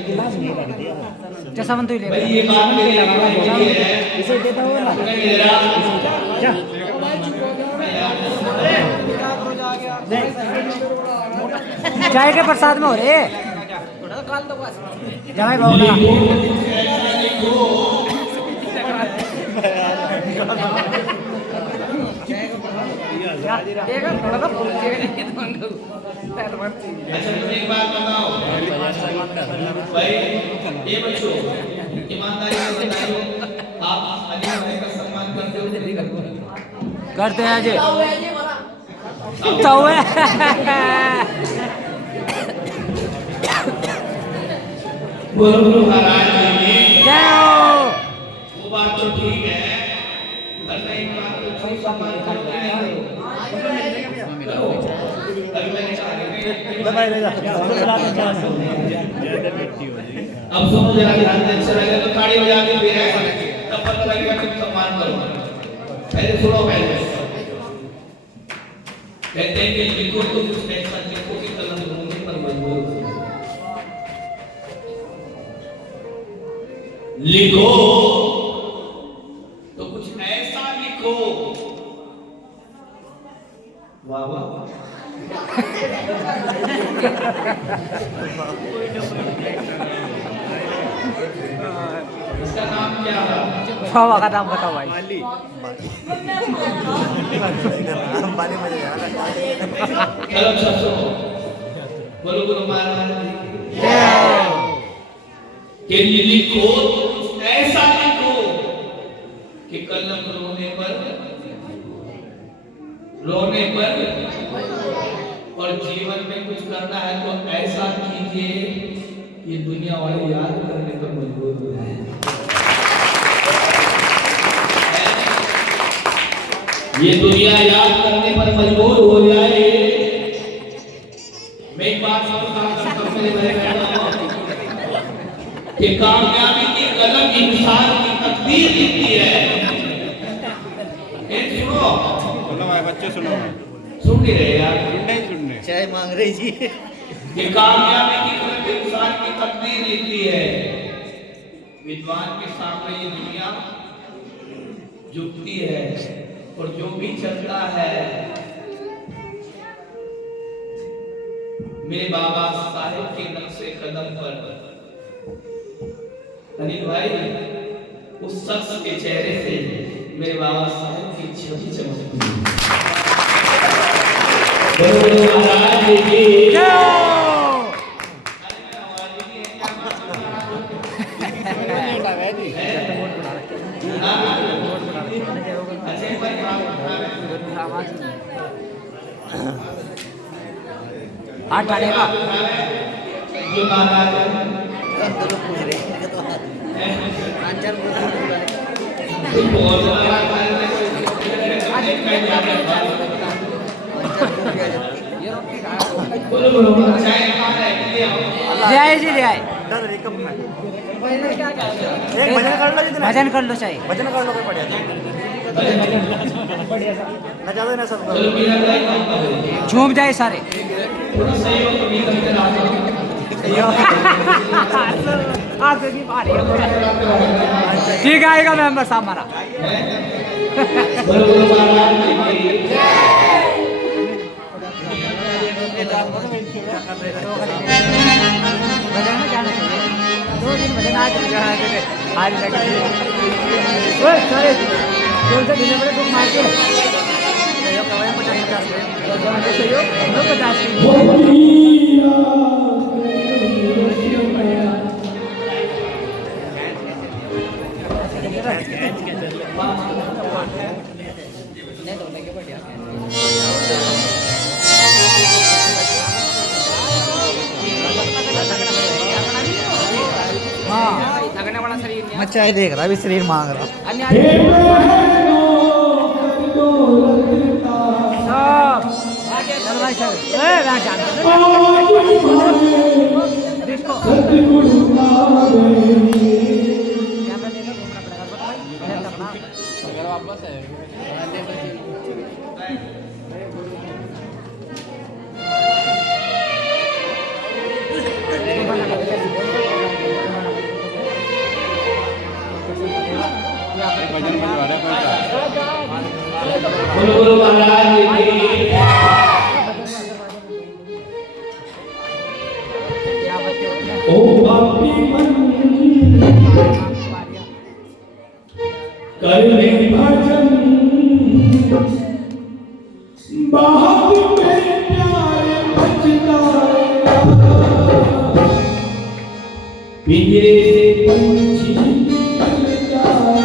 जैसा मन तो ही ले भाई ये बात मेरे लिए है इसे देता हूँ ना मेरा चाय के प्रसाद में हो रे जमाई बाबू लगा देखा थोड़ा सा फूल के अच्छा मुझे एक बात बताओ भाई ये बच्चों ईमानदारी से बताओ आप अनिल भाई का सम्मान करते हो करते हैं जी तो है बोलो गुरु महाराज जी जय हो। वो बात तो ठीक है, पर नहीं बात तो ठीक सम्मान करते हैं। करो। अभी मैंने कहा अब सुनो जरा ध्यान से, अच्छा लगे तो ताड़ी बजा के फिर तब पता लगेगा कि सम्मान करो। पहले सुनो, पहले कहते हैं कि लिखो तो कुछ ऐसा लिखो कि कलम रोने पर मजबूर हो। लिखो तो कुछ ऐसा लिखो, वाह वाह, इसका नाम क्या है? बाबा का नाम बताओ भाई। चलो चलो बोलो गुरु महाराज जय हो। कि लिखो तो कुछ ऐसा लिखो कि कलम रोने पर और जीवन में कुछ करना है तो ऐसा कीजिए कि दुनिया वाले याद करने पर मजबूर हो जाए। ये दुनिया याद करने पर मजबूर हो जाए। मैं एक बात करता हूं मेरे भाई कि कामयाबी की कलम इंसान की तकदीर लिखती है। एक सुनो, सुनो भाई, बच्चे सुनो, सुन नहीं रहे यार, नहीं सुनने। चाय मांग रही जी। कि कामयाबी की कलम इंसान की तकदीर लिखती है। विद्वान के सामने ये दुनिया झुकती है और जो भी चलता है, मेरे बाबा साहिब के नक्शे कदम पर अनिल भाई उस शख्स के चेहरे से मेरे बाबा साहिब की छवि चमकती है। बोलो महाराज जी जय हो। हाथ डालेगा। जो महाराज दोनों पूछ रहे हैं तो आंचल बहुत बोलो बोलो चाय ले आए जी, ले आए। भजन कर लो चाहिए। भजन कर लो कोई बढ़िया ना ज्यादा ना सब चलो मेरा भाई झूम जाए सारे। थोड़ा सहयोग तो भी करते रहो। ठीक आएगा मेंबर साहब हमारा। बोलो बोलो महाराज जी भजन में जाना चाहिए। 2 दिन भजन आज लगे। ओए सारे कौन से दिन बड़े बुक मार के सहयोग करवाए 50 सहयोग हम लोग 50। हाँ लगने वाला शरीर मैं चाय देख रहा अभी शरीर मांग रहा। चल भाई चल। वापस है भजन बजवा रहा है। बोलो बोलो महाराज जी ओ पापी मन कर ले भजन बहुत में प्यारे बचता पिंजरे से पंछी निकल जाए।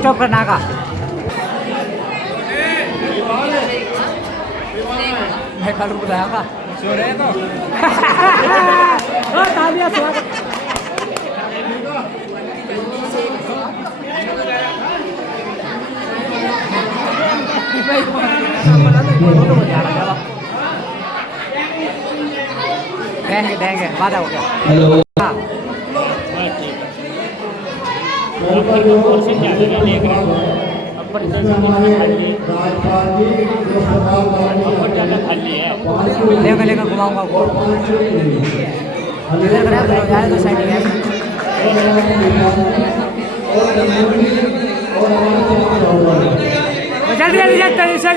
स्टॉप करना का मैं कल बुलाया का सो रहे तो ओ तालियां स्वागत देंगे वादा हो गया। हेलो लेकर लेकर घुमाऊंगा वो तो साइड है जल्दी जल्दी जल्दी सर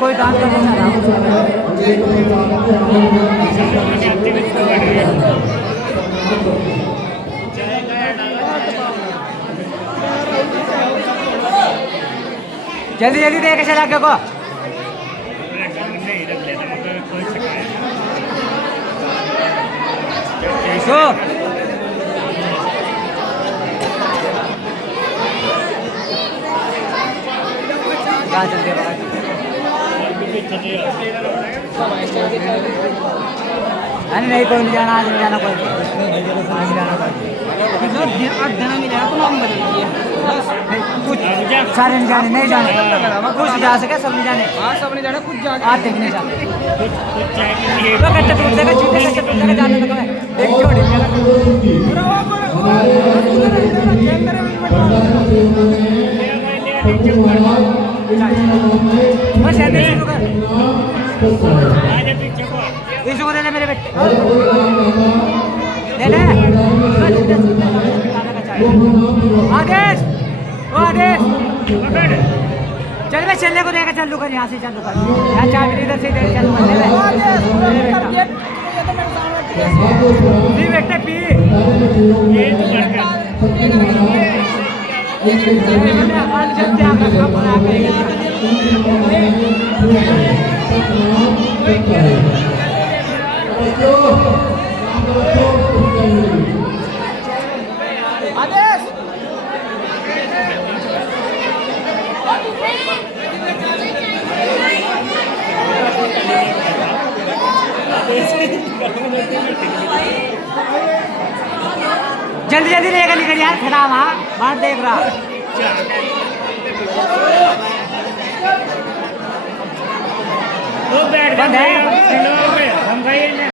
कोई काम तो नहीं रहा जल्दी जल्दी देखे चला के को नहीं कोई नहीं जाना आज नहीं जाना कोई नहीं जाना कुछ सारे नहीं जाने नहीं जाने कुछ जा सके सब नहीं जाने सब नहीं जाने कुछ आज देखने जाने जाने एक जोड़ी इसको दे मेरे बेटे दे ले आदेश ओ आदेश चल मैं चलने को देगा चल कर यहाँ से चल कर यहाँ चाबी इधर से इधर चल कर ले पी बेटे पी ये तो लड़का मैंने आज जब त्याग रखा बना आदेश जल्दी जल्दी रहेगा निकल यार खड़ा वहाँ बाहर देख रहा वो बैठ बंद है। गए हम गए